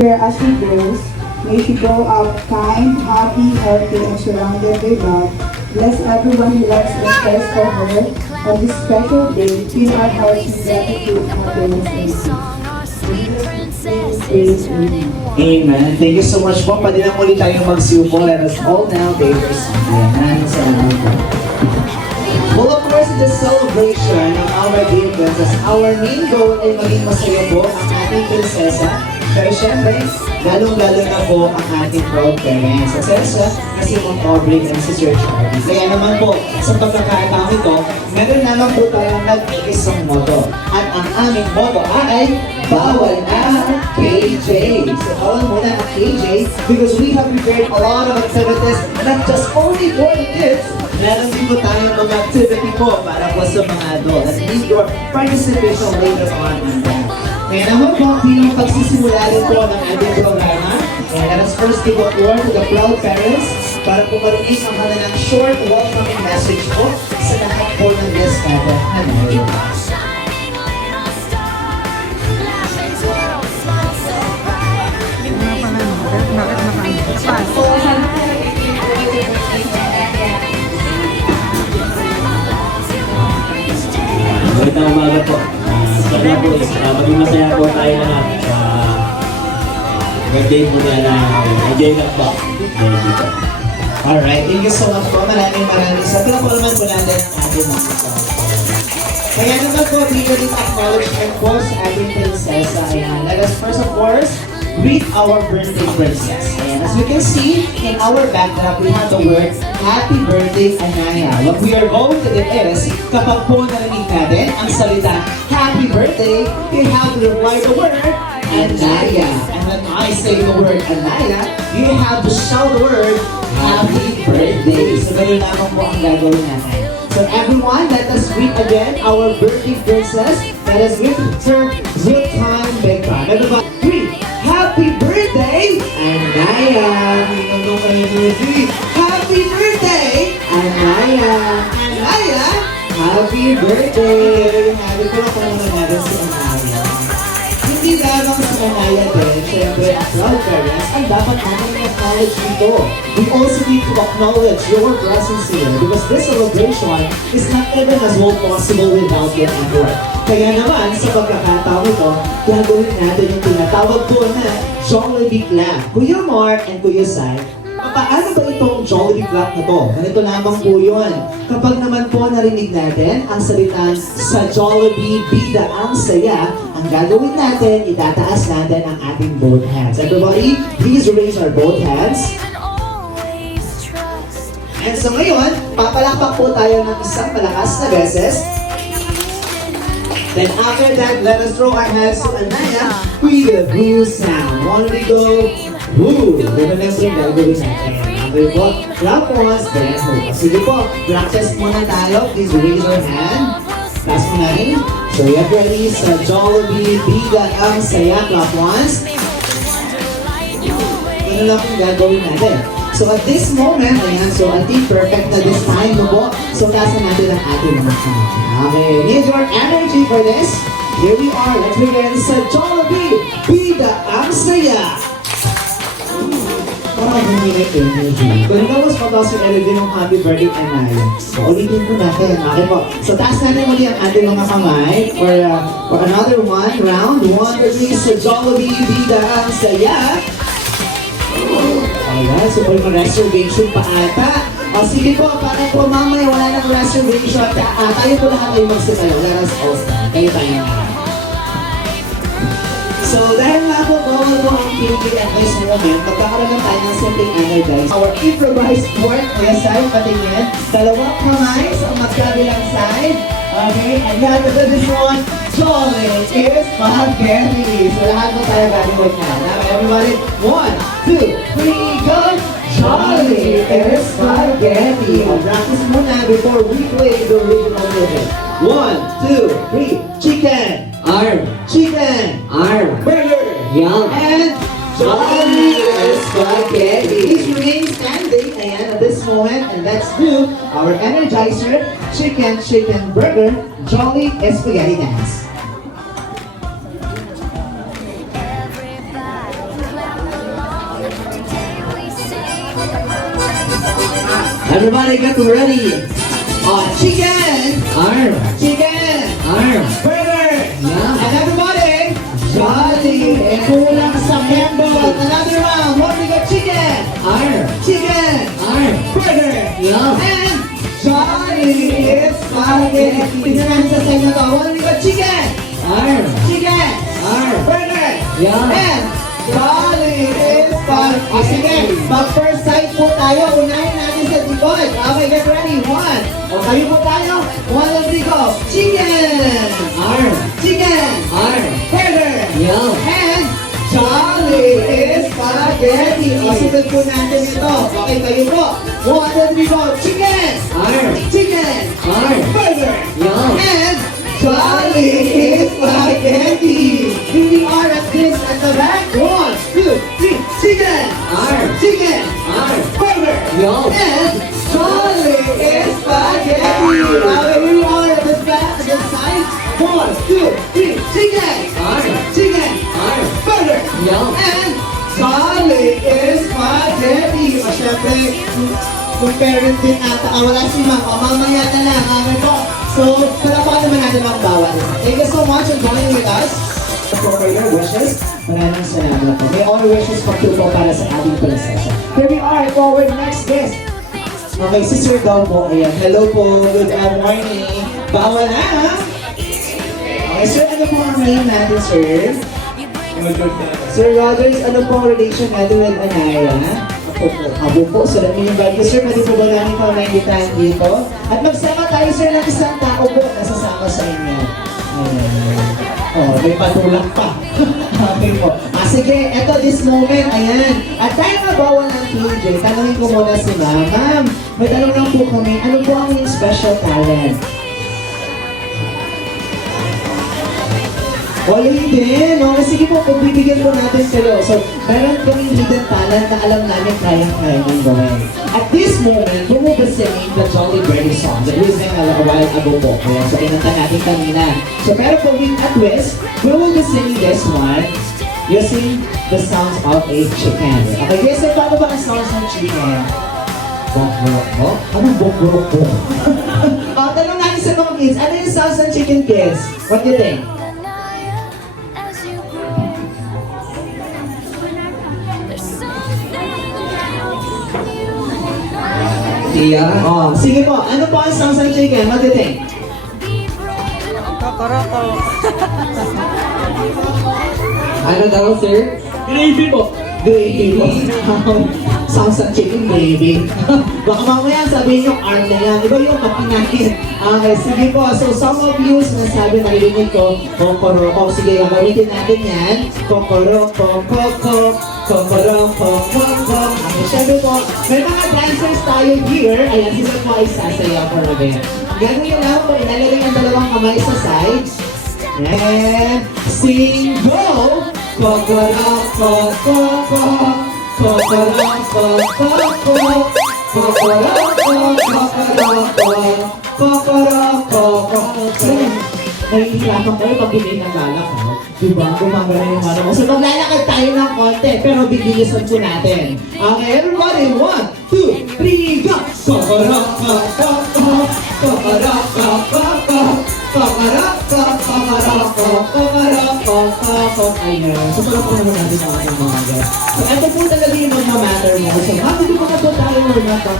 Where as she grows, may she grow up kind, happy, healthy, and surrounded by love. Bless everyone who loves and cares for her. On this special day, fill our hearts with gratitude, happiness, and peace. Amen. Amen. Thank you so much po. Pwede na muli tayong magsiupo. Let us all now take our seat. Ayan. Salamat po. Well, of course, the celebration of our dear princess, our main goal ay maging masaya po ang ating prinsesa. Pero syempre, lalong-lalo na po ang ating proud parents. Sa Celsa, na si Ma'am Aubrey and si Sir Charlie. Kaya naman po, sa pagkakataon ito, meron naman po tayong nag-iisang motto. At ang aming motto ay, bawal na KJ. So, bawal muna ang KJ because we have prepared a lot of activities, not just only for the kids. Meron din po tayong mga activity po para po sa mga adults. And need your participation later on in that. Kaya naman po, bilang pagsisimula rin po ng ating programa, let us first give a word to the proud parents para po marinig ang kanilang short welcoming message po sa lahat po ng guest natin na naroon. Magandang umaga po. Sana po maging masaya po tayo lahat sa birthday po na enjoy lang po. Thank you po. Alright, thank you so much po. Maraming sa pinapalaman po natin ang ating mga kaya naman po, bigyan din acknowledgement po sa ating prinsesa. Ayan, let us first of course, greet our birthday princess. Ayan, as we can see, in our backdrop, we have the word, Happy Birthday, Anaya. What we are going to do is, kapag po narinig natin ang salita, Happy Birthday, you have to reply the word, Anaya. And when I say the word, Anaya, you have to shout the word, Happy Birthday. So, gano'n naman po ang gagawin natin. So everyone, let us greet again our birthday princess. Let us greet her good time, big time. Everybody, greet! Happy birthday, Anaya! Happy birthday, Anaya! Anaya, happy birthday! Happy ko na muna natin si Anaya. Hindi lamang si Anaya din, syempre ang proud parents ay dapat natin i-acknowledge dito. We also need to acknowledge your presence here because this celebration is not even as well possible without your effort. Kaya naman, sa pagkakataon ito, gagawin natin yung tinatawag po na Jollibee Clap. Kuya Mark and Kuya Sai, paano ba itong Jollibee Clap na to? Ganito lamang po yun. Kapag naman po narinig natin ang salitang sa Jollibee, bida ang saya, ang gagawin natin, itataas natin ang ating both hands. Everybody, please raise our both hands. And so ngayon, papalakpak po tayo ng isang malakas na beses. Then after that, let us throw our hands to Anaya with the boo sound. One we go, boo! Remember yung gagawin natin. Okay po, clap once, then hold. Sige po, practice muna tayo. Please raise your hand. Taas mo na rin. So we are ready sa Jollibee, bida ang saya, clap once. Ano lang yung gagawin natin. So at this moment, ayan, so I think perfect na this time mo po. So tasan natin ang ating mga kamay. Okay, need your energy for this. Here we are, let's begin sa Jollibee, bida ang saya. Parang hindi na energy. Kung ikaw mas mataas yung energy ng happy birthday, Anaya. So ulitin po natin, okay po. So taas natin muli ang ating mga kamay for another one, round 1, 3, sa Jollibee, bida ang saya. Ayan, so may reservation pa ata. O sige po, para po mamaya wala nang reservation. Tayo po lahat ay magsitayo. Let us all stand. Tayo tayo. So dahil nga po bawal po ang pinigil at this moment, magkakaroon tayo ng simpleng energize. Our improvised sport, kaya side patingin. Dalawang kamay sa magkabilang side. Okay, and lahat na this one, Jolly is spaghetti. So lahat mo tayo gagawin na. Now everybody, 1, 2, 3, go! Jolly is spaghetti. Practice muna before we play the original rhythm. 1, 2, 3, chicken, Arm, chicken, arm, burger, yum, and Jolly is spaghetti. Please remain standing and at this moment, and let's do our energizer, chicken, chicken, burger, Jolly is spaghetti dance. Everybody get ready. Chicken. Arm. Chicken. Arm. Burger. Yeah. And everybody. Jolly. Kulang sa member. Another round. What we got? Chicken. Arm. Chicken. Arm. Burger. Yeah. And Jolly is spaghetti. Tingnan natin sa side na to. What we got? Chicken. Arm. Chicken. Arm. Burger. Yeah. And Jolly is spaghetti. Sige, mag-first side po tayo. Unahin natin sa likod. Okay, get ready. One. O tayo po tayo. 1, 2, 3, go. Chicken. Arm. Chicken. Arm. Burger. Yeah. And Jolly is spaghetti. Isulat po natin ito. Okay, tayo po. 1, 2, 3, go. Chicken. Arm. Chicken. Arm. Burger. Yeah. And Jolly is spaghetti. Here we are at this at the back. 1, 2, 3. Chicken. Arm. Chicken. Arm. Burger. Yeah. And Jolly is spaghetti. Now here we are at the back, at the side. 1, 2, 3. Chicken. Arm. Chicken. Arm. Burger. Yeah. And Jolly is spaghetti. O syempre, kung parent din ata, wala si ma'am, mamaya na lang, po. So, palapakan naman natin ang bawat isa. Thank you so much for joining with us. For your wishes, maraming salamat po. May all wishes come true po para sa ating prinsesa. Here we are for our next guest. Okay, si Sir daw po. Ayan. Hello po. Good morning. Bawal na, ha? Okay, sir, ano po ang name natin, sir? Sir Rogers, ano po ang relation natin with Anaya? Ako po. Abo po. So, let me invite you, sir. Pwede po ba namin po nainditan dito? At magsama tayo, sir, ng isang tao po na sasama sa inyo. Ayan. Oh, may patulak pa. Okay po. Sige, eto this moment, ayan. At tayo na bawal ng PJ, tanongin ko muna si ma'am. Ma'am, may tanong lang po kami, ano po ang inyong special talent? Wala hindi, no? Sige po, pagbibigyan po natin sila. So, meron kaming hidden talent na alam namin kayang-kaya niyong gawin. At this moment, we will be singing the Jolly Berry song that we sang a while ago po. Kaya, so, inanta natin kanina. So, pero for week at twist, we will be singing this one using the sounds of a chicken. Okay, guys, so paano ba ang sounds ng chicken? Bok-borok po? Anong bok-borok po? Tanong natin sa mga kids, ano yung sounds ng chicken, kids? What do you think? Yeah. Oh, sige po. Ano po ang sounds ng chicken? What do you think? Ano daw, sir? Gravy po. Gravy po. Sounds ng chicken gravy. Baka mamaya sabihin yung arm na yan. Iba yung kapinahin. Okay, sige po. So, some of you sinasabi, narinig ko, kokoroko. Sige, gagamitin natin yan. Kokoroko, koko. Kokoroko, koko. Okay, syempre po, may mga dancers tayo here. Ayan, sila po ay sasayaw for a bit. Gagawin lang po, ilalagay ang dalawang kamay sa sides. And sing go! Kokoroko, koko. Kokoroko, koko. Kokoroko, kokoroko. Kokoroko, koko. Nahihirapan kayo pag bigay ng lalak, no? Diba? Gumagana yung ano mo. So maglalakad tayo ng konti, pero bibilisan po natin. Okay, everybody, 1, 2, 3, go! Kokoroko, koko. Kokoroko, koko. Kokoroko, kokoroko, kokoroko, koko. Ayun. So pala po naman natin ang ating mga guys. So ito po talaga yung matter mo. So happy po po tayo na pang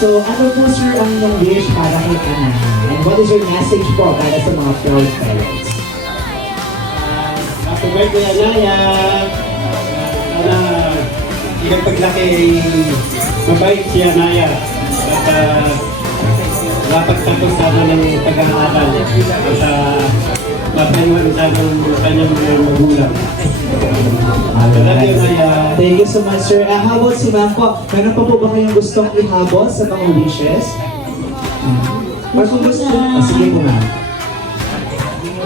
So ano po sir ang inyong wish para kay Anaya? And what is your message po para sa mga proud parents? Happy birthday, Anaya! Sana ilang paglaki, mabait si Anaya. At dapat tapos sana ng pag-aaral. At matayuan sana ng kanyang magulang. Thank you so much, sir. How about si ma'am po? Meron pa po ba kayong gustong ihabol sa mga wishes? Or kung gusto, sige po ma'am.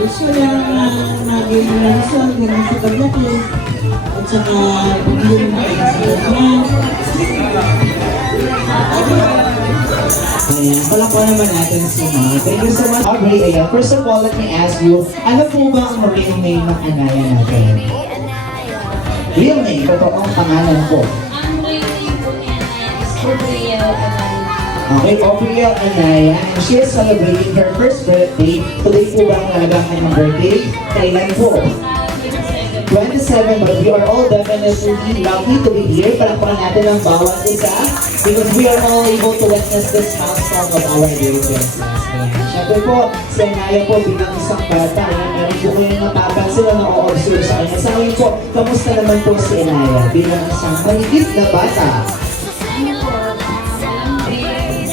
Gusto lang maging relasyon ganun sa paglaki at saka bigyan mo sa Ayan, palakpan naman natin si ma'am. Thank you so much. Aubrey, ayan. First of all, let me ask you, ano po ba ang real name ng Anaya natin? Real name, totoong pangalan po. Ang real name po niya is Gabriel Anaya. Okay, Gabriel Anaya, and she is celebrating her first birthday. Today po ba ang talagang kanyang birthday? Kailan po? 27, but we are all definitely lucky to be here. Palakpakan natin ang bawat isa because we are all able to witness this milestone of our dear princess. Siyempre po, si Anaya po bilang isang bata, meron po kayong napapansin na na-observe sa kanya. Sa akin po, kamusta naman po si Anaya bilang isang maligit na bata? Ano po, malambing, ulit.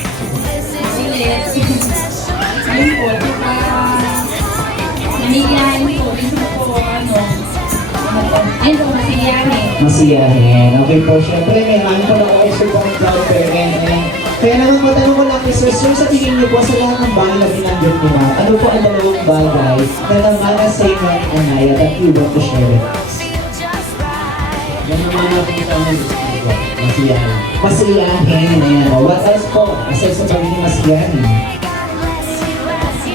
Ayun po, diba, nanigahan po, minsan po, ayun po, masiyahin. Masiyahin. Okay po, syempre may ano po na-observe po ang proud parent. Kaya naman matanong ko lang, sir, sa tingin niyo po sa lahat ng bagay na binanggit nila, ano po ang dalawang bagay na namana sa inyo ni Anaya that you want to share with us? Yan naman natin sa amin. Masiyahan. Masiyahin. Ayan. What else po? Aside sa pagiging masiyahin.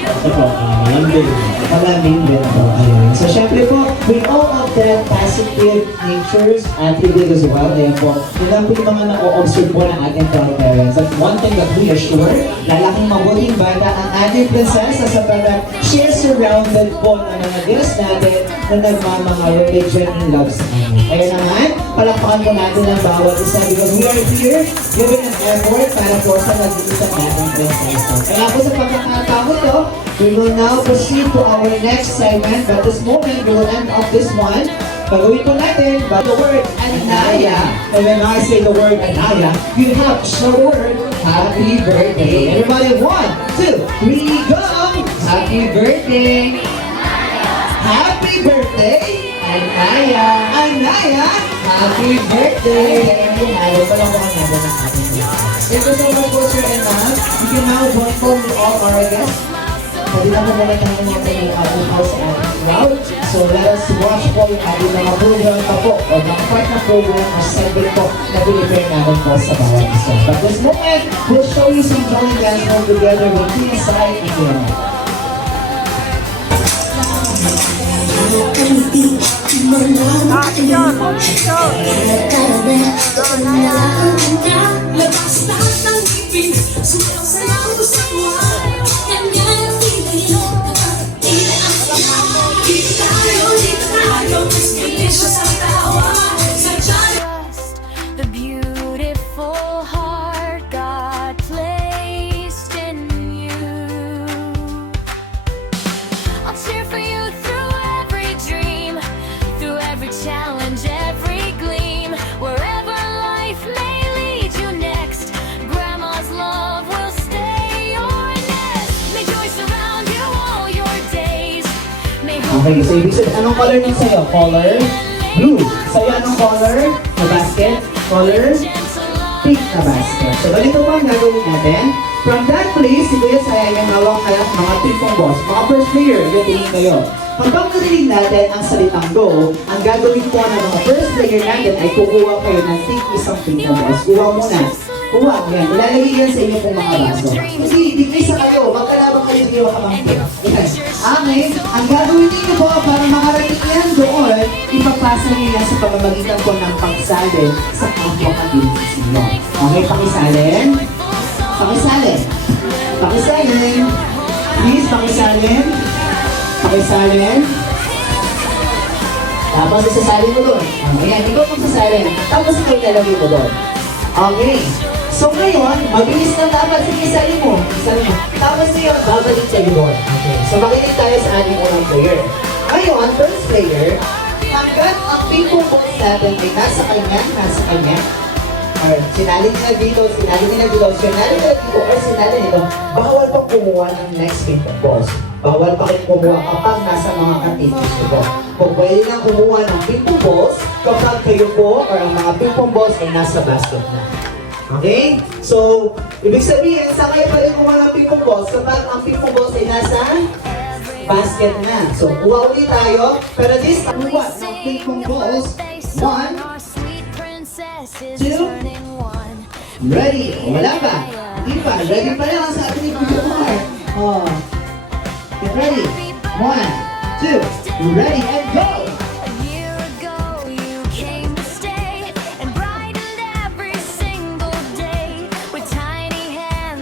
Ito po, malambing. Malaming din po. Ayun. So, syempre po, with all of that positive natures, attribute as well, ayan po, yun lang po yung mga na-observe po ng ating proud parents. At one thing that we are sure, lalaking mabuting bata ang ating prinsesa sa parang she is surrounded po ng mga Diyos natin na nagmamanga religion and love sa kanya. Kaya naman, palakpakan po natin ang bawat isa because we are here giving an effort para po sa nag-iisang nating prinsesa. Kaya po sa pagkakataon to, we will now proceed to our next segment, but this moment, we will end off this one. Pagawin po natin, but the word Anaya, and when I say the word Anaya, you have to show the word Happy Birthday. Everybody, 1, 2, 3, go! Happy birthday! Happy birthday! Anaya! Anaya! Happy birthday! Thank you, Milo. Palakpakan natin ang ating mga. Thank you so much po, Sir and Ma'am. You can now welcome all our guests. Pwede na po muna tayo mga pag-iakaw sa ating crowd. So let us watch po yung ating mga program pa po o mga part na program o segment po na prepare natin po sa bawat isa. But this moment, we'll show you some jolly dance all together with PSI and Fiona. The beautiful heart God placed in you. I'll cheer for you through every dream, through every challenge, every gleam. Wherever life may lead you next, Grandma's love will stay your nest. May joy surround you all your days. May hope Okay, so ibig sabihin, anong color nyung sa'yo? Color? Blue. Sa'yo, anong color? Na basket? Color? Pink na basket. So, ganito po ang gagawin natin. From that place, si Kuya Saya yung nawang mga ping-pong balls. Mga first player, yung tingin kayo. Kapag narinig natin ang salitang go, ang gagawin po ng mga first player natin ay kukuha kayo ng isang ping-pong balls. Kuha muna. Kuha, yan. Ilalagay yan sa inyo pong mga baso. Kasi, di isa kayo. Magkalabang kayo sa iyo kamangkin. Yan. Amin, ang gagawin niyo po para makarating yan doon, ipapasa niyo yan sa pamamagitan po ng pagsalin sa kapwa kabilis niyo. Okay, pakisalin. Pakisalin. Pakisalin. Please, pakisalin. Pakisalin. Tapos isasalin mo doon. Ayan, ikaw magsasalin. Tapos ikaw ilalagay mo doon. Okay. So ngayon, mabilis na dapat. Sige, isalin mo. Isalin mo. Tapos ngayon, babalik tayo doon. Okay. So makinig tayo sa ating unang player. Ngayon, first player, hanggat ang ping-pong balls natin ay nasa kanya, or sinali nila dito, sinali nito, bawal pang kumuha ng next ping-pong balls. Bawal pa kayo kumuha kapag nasa mga katitis nito. Kung pwede lang kumuha ng ping-pong balls kapag kayo po or ang mga ping-pong balls ay nasa basket na. Okay? So, ibig sabihin, saan kayo pwede kumuha ng ping-pong balls kapag ang ping-pong balls ay nasa basket na. So, kuha ulit tayo, pero this time, kuha ng ping-pong balls. 1, 2, ready. Wala pa. Hindi pa. Ready pa lang sa ating ipagpapar. Oh. Get ready. 1, 2, ready, and go! A year ago you came to stay and brightened every single day with tiny hands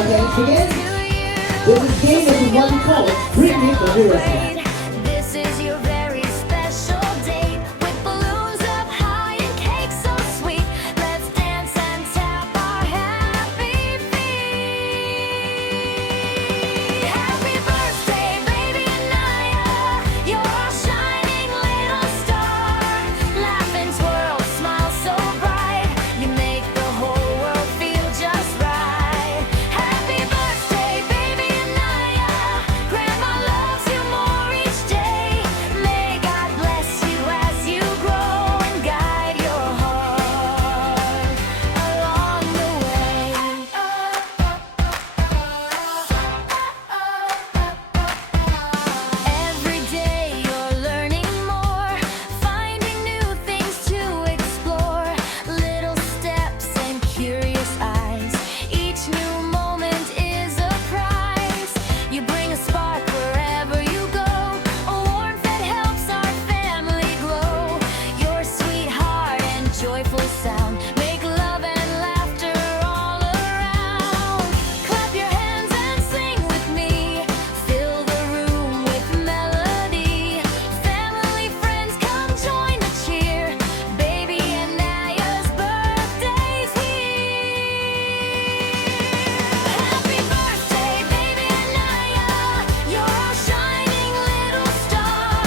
Okay, begin. to you. This game is what we call Bring Me the Real. This is your very special date with balloons up high and cake so sweet. Let's dance and tap our happy feet. Happy birthday, baby Anaya. You're our shining little star. Laugh and twirl, smile so bright. You make the whole world feel just right. Happy birthday, baby Anaya. Grandma loves you more each day. May God bless you as you grow and guide your heart along the way. Every day you're learning more, finding new things to explore. Little steps and curious eyes. Each new moment is a prize. You bring a spark wherever you go, a warmth that helps our family glow. Your sweetheart and joyful sound make love and laughter all around. Clap your hands and sing with me. Fill the room with melody. Family, friends, come join the cheer. Baby Anaya's birthday's here. Happy birthday, baby Anaya. You're our shining little star.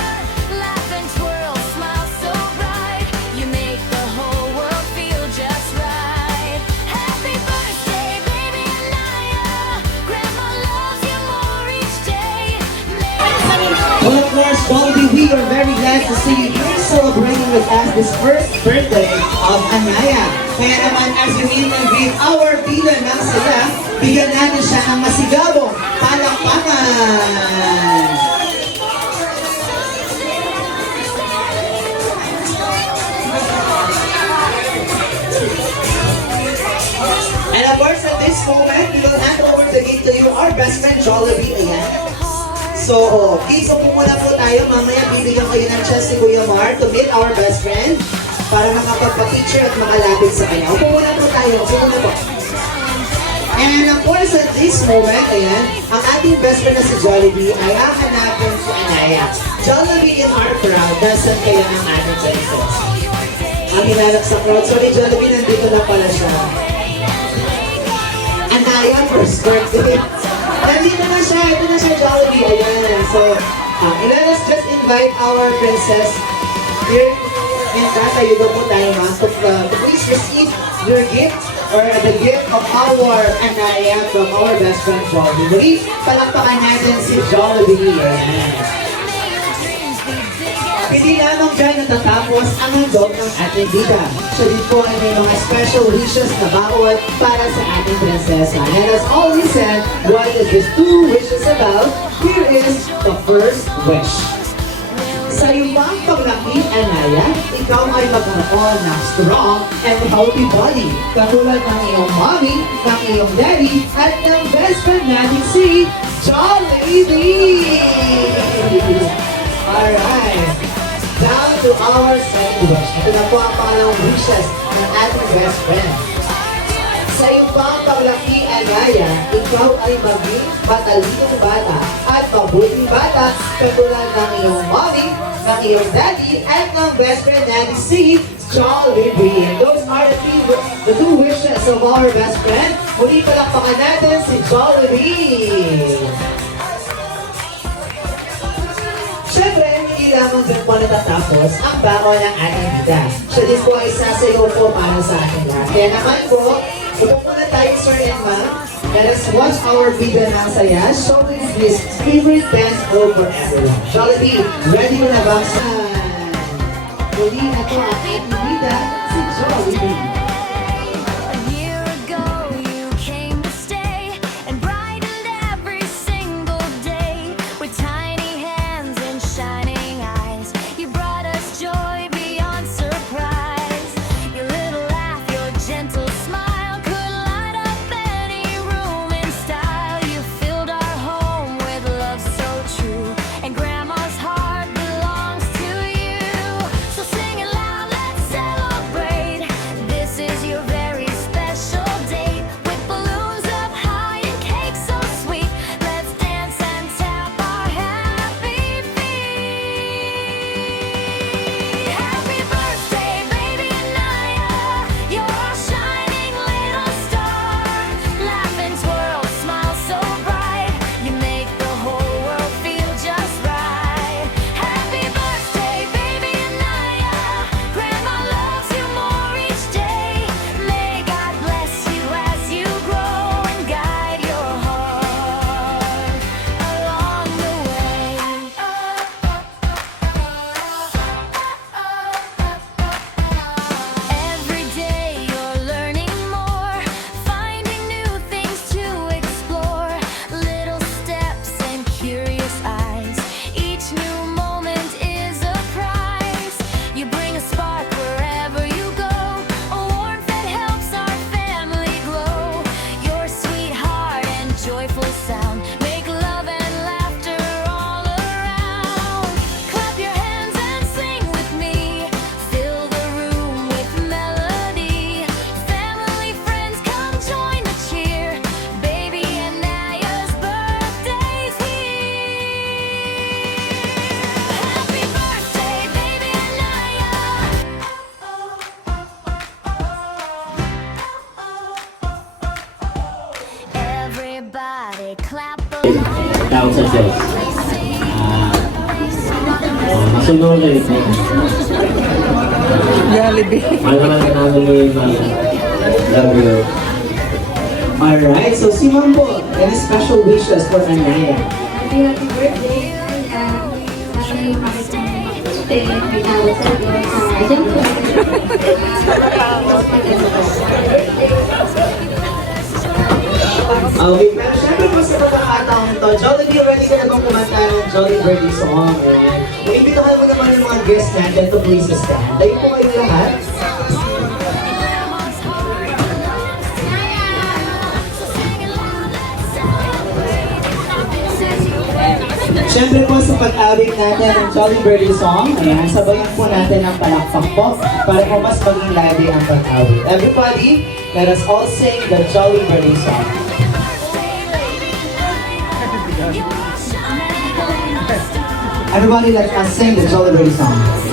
Laugh and twirl, smile so bright. You make the whole world feel just right. Happy birthday, baby Anaya. Grandma loves you more each day. Well, of course, Dolby, we are very glad to see you here celebrating with us this first birthday of Anaya. Kaya naman, as we meet and greet our bida ng saya, bigyan natin siya ng masigabong palakpakan. And of course, at this moment, we will hand over the gift to you, our best friend, Jollibee. Ayan. So, please, upo muna po tayo. Mamaya, bibigyan kayo ng chance si Kuya Mar to meet our best friend para makapagpa-picture at makalapit sa kanya. Upo muna po tayo. Upo muna po. And of course, at this moment, ayan, ang ating best friend na si Jollibee ay hahanapin si Anaya. Jollibee in our crowd, nasan kaya ang ating princess? Ang hinanap sa crowd. Sorry, Jollibee, nandito na pala siya. Anaya, first birthday. Nandito na siya. Ito na siya, Jollibee. Ayan. So, let us just invite our princess here. And tatayo daw po tayo, ma. To please receive your gift or the gift of our Anaya from our best friend, Jollibee. Muli, palakpakan natin si Jollibee. Ayan. Hindi lamang dyan natatapos ang handog ng ating bida. Siya din po ay may mga special wishes na bawat para sa ating prinsesa. And as all listen, what is this 2 wishes about? Here is the first wish. Sa iyong paglaki, Anaya, ikaw ay magkaroon ng strong and healthy body. Katulad ng iyong mommy, ng iyong daddy, at ng best friend natin si Jollibee! Alright. Down to our second wish. Ito na po ang pangalawang wishes ng ating best friend. Sa iyong paglaki, Anaya, ikaw ay maging matalinong bata at mabuting bata katulad ng iyong mommy, ng iyong daddy, at ng best friend natin si Jollibee. And those are the 2 wishes of our best friend. Muli palakpakan natin si Jollibee. Siyempre, hindi lamang dyan po natatapos ang baon ng ating bida. Siya din po ay sasayaw po para sa ating lahat. Kaya naman po, upo muna tayo, sir and ma'am. Let us watch our bida ng saya, showing his favorite dance move for everyone. Jollibee, ready mo na ba? Muli na po ang ating bida, si Jollibee. A year ago you came to stay and brightened every single day with tiny hands and shining eyes. You brought us joy beyond surprise. Your little laugh, your gentle smile could light up any room in style. You filled our home with love so true, and Grandma's heart belongs to you. So sing it loud, let's celebrate. This clap Tawag sa Diyos. Masunulit. Mahal naman ka namin ni Mama. Love you. Alright, so si Ma'am po, any special wishes for Anaya? Happy birthday. Sana yung may tawag sa Diyos. Diyan po. Okay, pero syempre po sa pagkakataong ito, Jollibee, ready ka na bang kumanta ng Jolly Birthday song? Imbitahan mo naman yung mga guests natin to please stand. Tayo po kayo lahat. Siyempre po sa pag-awit natin ng Jolly Birthday song, ayan, sabayan po natin ang palakpak po para po mas maging lively ang pag-awit. Everybody, let us all sing the Jolly Birthday song. Everybody, let us sing the Jolly Birthday song.